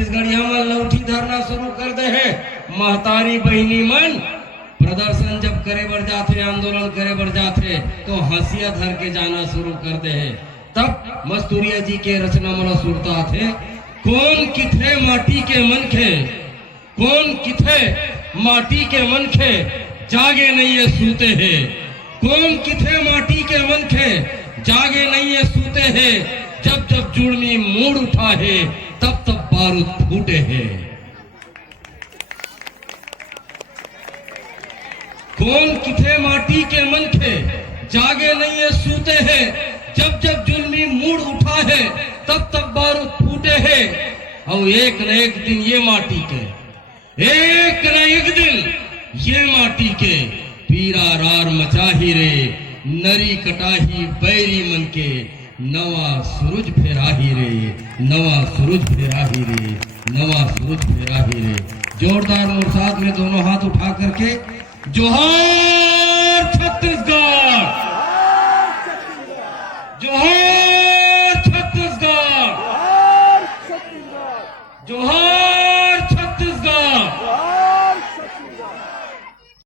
छत्तीसगढ़ हमन लौठी धरना शुरू कर दे है। महतारी बहिनी मन प्रदर्शन जब करे बर जाथे, आंदोलन करे बर जाथे तो हंसिया धर के जाना शुरू कर दे है। तब मस्तूरिया जी के रचना मोला सुरता थे, कौन किथे माटी के मन खे, कौन किथे माटी के मन खे, जागे नहीं है सूते है। कौन किथे माटी के मन खे, जागे नहीं है सूते है। जब जब जुड़मी मूड उठा है, तब तब बारूद फूटे है। कौन किथे माटी के मन खे, जागे नहीं है सूते है। जब जब जुल्मी मूड उठा है, तब तब बारूद फूटे है। और एक न एक दिन ये माटी के, एक न एक दिन ये माटी के पीरा रार मचाही रे। नरी कटाही बैरी मन के, नवा सूरज फेराही रे, नवा सूरज फेराही रे, नवा सूरज फेराही रे। जोरदार और साथ में दोनों हाथ उठा करके जोहार छत्तीसगढ़, जोहार छत्तीसगढ़, जोहार